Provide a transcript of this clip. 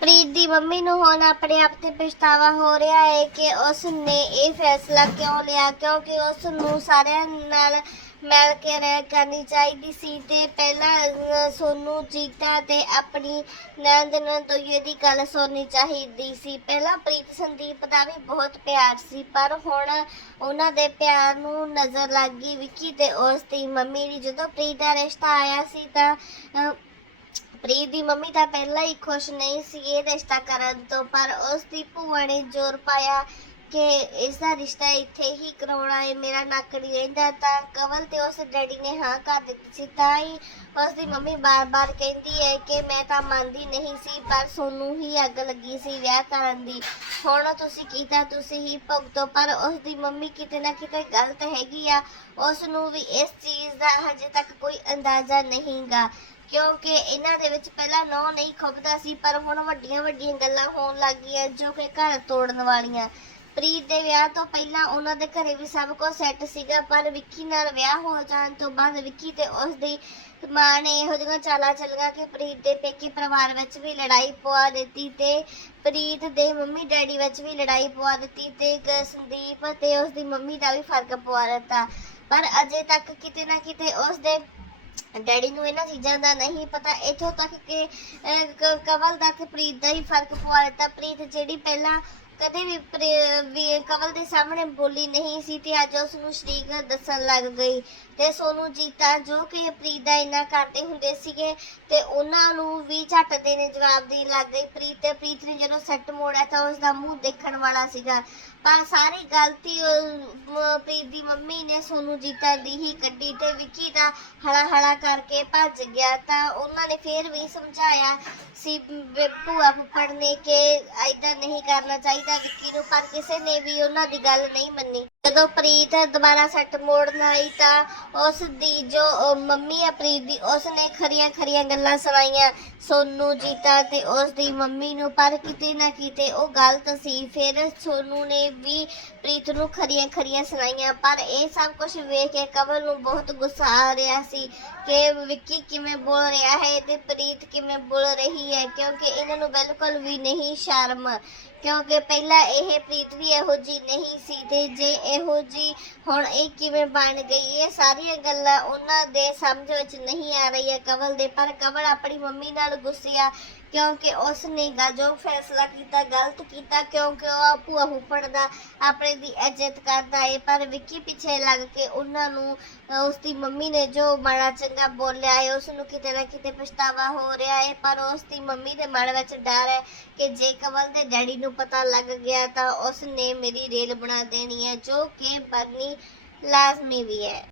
ਪ੍ਰੀਤ ਦੀ mummy ਨੂੰ ਹੁਣ ਆਪਣੇ ਆਪ ਤੇ ਪਛਤਾਵਾ ਹੋ ਰਿਹਾ ਹੈ ਕਿ ਉਸ ਨੇ ਇਹ ਫੈਸਲਾ ਕਿਉਂ ਲਿਆ? ਕਿਉਂਕਿ ਉਸ ਨੂੰ ਸਾਰਿਆਂ ਨਾਲ ਮਿਲ ਕੇ ਰਹਿ ਕਰਨੀ ਚਾਹੀਦੀ ਸੀ ਤੇ ਪਹਿਲਾਂ ਅਹ, ਸੋਨੂੰ ਜੀਤਾ ਤੇ ਆਪਣੀ ਨੰਦ ਨੰਦੋਈਏ ਦੀ ਗੱਲ ਸੁਣਨੀ ਚਾਹੀਦੀ ਸੀ। ਪਹਿਲਾਂ ਪ੍ਰੀਤ ਸੰਦੀਪ ਦਾ ਵੀ ਬਹੁਤ ਪਿਆਰ ਸੀ ਪਰ ਹੁਣ ਉਹਨਾਂ ਦੇ ਪਿਆਰ ਨੂੰ ਨਜ਼ਰ ਲੱਗ ਗਈ ਵਿੱਕੀ ਤੇ ਉਸ ਦੀ ਮੰਮੀ ਦੀ। ਜਦੋਂ ਪ੍ਰੀਤ ਦਾ ਰਿਸ਼ਤਾ ਆਇਆ ਸੀ ਤਾਂ ਪ੍ਰੀਤ ਦੀ ਮੰਮੀ ਤਾਂ ਪਹਿਲਾਂ ਹੀ ਖੁਸ਼ ਨਹੀਂ ਸੀ ਇਹ ਰਿਸ਼ਤਾ ਕਰਨ ਤੋਂ, ਪਰ ਉਸ ਦੀ ਭੂਆ ਨੇ ਜ਼ੋਰ ਪਾਇਆ ਕਿ ਇਸ ਦਾ ਰਿਸ਼ਤਾ ਇੱਥੇ ਹੀ ਕਰਾਉਣਾ ਹੈ, ਮੇਰਾ ਨੱਕ ਨਹੀਂ ਰਹਿੰਦਾ। ਤਾਂ ਕਵਲ ਤੇ ਉਸ ਡੈਡੀ ਨੇ ਹਾਂ ਕਰ ਦਿੱਤੀ ਸੀ। ਤਾਂ ਹੀ ਉਸ ਦੀ ਮੰਮੀ ਬਾਰ-ਬਾਰ ਕਹਿੰਦੀ ਹੈ ਕਿ ਮੈਂ ਤਾਂ ਮੰਨਦੀ ਨਹੀਂ ਸੀ, ਪਰ ਸੋਨੂੰ ਹੀ ਅੱਗ ਲੱਗੀ ਸੀ ਵਿਆਹ ਕਰਨ ਦੀ। ਹੁਣ ਤੁਸੀਂ ਕੀਤਾ, ਤੁਸੀਂ ਹੀ ਭੁਗਤੋ, ਪਰ ਉਸ ਦੀ ਮੰਮੀ ਕਿਤੇ ਨਾ ਕਿਤੇ ਗਲਤ ਹੈਗੀ ਆ। ਉਸ ਨੂੰ ਵੀ ਇਸ ਚੀਜ਼ ਦਾ ਹਜੇ ਤੱਕ ਕੋਈ ਅੰਦਾਜ਼ਾ ਨਹੀਂਗਾ। ਕਿਉਂਕਿ ਇਹਨਾਂ ਦੇ ਵਿੱਚ ਪਹਿਲਾਂ ਨੌ ਨਹੀਂ ਖੁੱਬਦਾ ਸੀ, ਪਰ ਹੁਣ ਵੱਡੀਆਂ ਵੱਡੀਆਂ ਗੱਲਾਂ ਹੋਣ ਲੱਗ ਗਈਆਂ ਜੋ ਕਿ ਘਰ ਤੋੜਨ ਵਾਲੀਆਂ। ਪ੍ਰੀਤ ਦੇ ਵਿਆਹ ਤੋਂ ਪਹਿਲਾਂ ਉਹਨਾਂ ਦੇ ਘਰੇ ਵੀ ਸਭ ਕੁਝ ਸੈੱਟ ਸੀਗਾ, ਪਰ ਵਿੱਕੀ ਨਾਲ ਵਿਆਹ ਹੋ ਜਾਣ ਤੋਂ ਬਾਅਦ ਵਿੱਕੀ ਤੇ ਉਸ ਦੀ ਮਾਂ ਨੇ ਇਹੋ ਜਿਹੀਆਂ ਚਾਲਾ ਚੱਲੀਆਂ ਕਿ ਪ੍ਰੀਤ ਦੇ ਪੇਕੇ ਪਰਿਵਾਰ ਵਿੱਚ ਵੀ ਲੜਾਈ ਪਵਾ ਦਿੱਤੀ ਤੇ ਪ੍ਰੀਤ ਦੇ ਮੰਮੀ ਡੈਡੀ ਵਿੱਚ ਵੀ ਲੜਾਈ ਪਵਾ ਦਿੱਤੀ ਤੇ ਗ- ਸੰਦੀਪ ਤੇ ਉਸ ਦੀ ਮੰਮੀ ਦਾ ਵੀ ਫ਼ਰਕ ਪਵਾ ਦਿੱਤਾ। ਪਰ ਅਜੇ ਤੱਕ ਕਿਤੇ ਨਾ ਕਿਤੇ ਉਸ ਦੇ ਡੈਡੀ ਨੂੰ ਇਹਨਾਂ ਚੀਜ਼ਾਂ ਦਾ ਨਹੀਂ ਪਤਾ ਇੱਥੋਂ ਤੱਕ ਕਿ ਅਹ, ਕ- ਕਵਲ ਦਾ ਤੇ ਪ੍ਰੀਤ ਦਾ ਹੀ ਫ਼ਰਕ ਪਵਾ ਦਿੱਤਾ। ਪ੍ਰੀਤ ਜਿਹੜੀ ਪਹਿਲਾਂ ਕਦੇ ਵੀ ਪ੍ਰੇ- ਵੀ ਕਮਲ ਦੇ ਸਾਹਮਣੇ ਬੋਲੀ ਨਹੀਂ ਸੀ ਤੇ ਅੱਜ ਉਸ ਨੂੰ ਸ਼ਰੀਕ ਦੱਸਣ ਲੱਗ ਗਈ ਤੇ ਸੋਨੂ ਜੀਤਾ ਜੋ ਕਿ ਪ੍ਰੀਤ ਦਾ ਇੰਨਾ ਕਰਦੇ ਹੁੰਦੇ ਸੀਗੇ ਤੇ ਉਹਨਾਂ ਨੂੰ ਵੀ ਝੱਟ ਦੇ ਨੇ ਜਵਾਬ ਦੇਣ ਲੱਗ ਗਈ ਪ੍ਰੀਤ ਤੇ ਪ੍ਰੀਤ ਨੇ ਜਦੋਂ ਸੈੱਟ ਮੋੜਿਆ ਤਾਂ ਉਸ ਦਾ ਮੂੰਹ ਦੇਖਣ ਵਾਲਾ ਸੀਗਾ। ਪਰ ਸਾਰੀ ਗਲਤੀ ਪ੍ਰੀਤ ਦੀ ਮੰਮੀ ਨੇ ਸੋਨੂ ਜੀਤਾ ਦੀ ਹੀ ਕੱਢੀ ਤੇ ਵਿੱਕੀ ਦਾ ਹਲਾ ਹਲਾ ਕਰਕੇ ਭੱਜ ਗਿਆ ਤਾਂ ਉਹਨਾਂ ਨੇ ਫੇਰ ਵੀ ਸਮਝਾਇਆ ਸੀ ਭੂਆ ਫੁੱਫੜ ਨੇ ਕਿ ਐਦਾਂ ਨਹੀਂ ਕਰਨਾ ਚਾਹੀਦਾ ਵਿੱਕੀ ਨੂੰ, ਪਰ ਕਿਸੇ ਨੇ ਵੀ ਉਹਨਾਂ ਦੀ ਗੱਲ ਨਹੀਂ ਮੰਨੀ। ਜਦੋਂ ਪ੍ਰੀਤ ਦੁਬਾਰਾ ਸੱਟ ਮੋੜਨ ਆਈ ਤਾਂ ਉਸ ਦੀ ਜੋ ਅਹ, ਮੰਮੀ ਆ ਪ੍ਰੀਤ ਦੀ ਉਸ ਨੇ ਖਰੀਆਂ ਖਰੀਆਂ ਗੱਲਾਂ ਸੁਣਾਈਆਂ। ਸੋਨੂ ਜੀਤਾ ਤੇ ਉਸ ਦੀ ਮੰਮੀ ਨੂੰ ਪਰ ਕਿਤੇ ਨਾ ਕਿਤੇ ਉਹ ਗਲਤ ਸੀ। ਫਿਰ ਸੋਨੂ ਨੇ ਵੀ ਪ੍ਰੀਤ ਨੂੰ ਖਰੀਆਂ ਖਰੀਆਂ ਸੁਣਾਈਆਂ ਪਰ ਇਹ ਸਭ ਕੁਝ ਵੇਖ ਕੇ ਕਮਲ ਨੂੰ ਬਹੁਤ ਗੁੱਸਾ ਆ ਰਿਹਾ ਸੀ ਕਿ ਵਿੱਕੀ ਕਿਵੇਂ ਬੋਲ ਰਿਹਾ ਹੈ ਤੇ ਪ੍ਰੀਤ ਕਿਵੇਂ ਬੋਲ ਰਹੀ ਹੈ ਕਿਉਂਕਿ ਇਹਨਾਂ ਨੂੰ ਬਿਲਕੁਲ ਵੀ ਨਹੀਂ ਸ਼ਰਮ। ਕਿਉਂਕਿ ਪਹਿਲਾਂ ਇਹ ਪ੍ਰੀਤ ਵੀ ਇਹੋ ਜੀ ਨਹੀਂ ਸੀ ਤੇ ਜੇ ਇਹੋ ਜੀ ਹੁਣ ਇਹ ਕਿਵੇਂ ਬਣ ਗਈ? ਇਹ ਸਾਰੀਆਂ ਗੱਲਾਂ ਉਹਨਾਂ ਦੇ ਸਮਝ ਵਿੱਚ ਨਹੀਂ ਆ ਰਹੀਆਂ ਕਵਲ ਦੇ, ਪਰ ਕਵਲ ਆਪਣੀ ਮੰਮੀ ਨਾਲ ਗੁੱਸਿਆ ਕਿਉਂਕਿ ਉਸ ਨੇ ਗਾ ਜੋ ਫੈਸਲਾ ਕੀਤਾ ਗਲਤ ਕੀਤਾ ਕਿਉਂਕਿ ਉਹ ਆਪੂ ਫੁੱਫੜ ਦਾ ਆਪਣੇ ਦੀ ਇੱਜ਼ਤ ਕਰਦਾ ਹੈ ਪਰ ਵਿੱਕੀ ਪਿੱਛੇ ਲੱਗ ਕੇ ਉਹਨਾਂ ਨੂੰ ਅਹ, ਉਸ ਦੀ ਮੰਮੀ ਨੇ ਜੋ ਮਾੜਾ ਚੰਗਾ ਬੋਲਿਆ ਹੈ ਉਸ ਨੂੰ ਕਿਤੇ ਨਾ ਕਿਤੇ ਪਛਤਾਵਾ ਹੋ ਰਿਹਾ ਹੈ ਪਰ ਉਸ ਦੀ ਮੰਮੀ ਦੇ ਮਨ ਵਿੱਚ ਡਰ ਹੈ ਕਿ ਜੇ ਕਵਲ ਦੇ ਡੈਡੀ ਨੂੰ ਪਤਾ ਲੱਗ ਗਿਆ ਤਾਂ ਉਸ ਨੇ ਮੇਰੀ ਰੇਲ ਬਣਾ ਦੇਣੀ ਹੈ ਜੋ ਕਿ ਬਰਨੀ ਲਾਜ਼ਮੀ ਵੀ ਹੈ।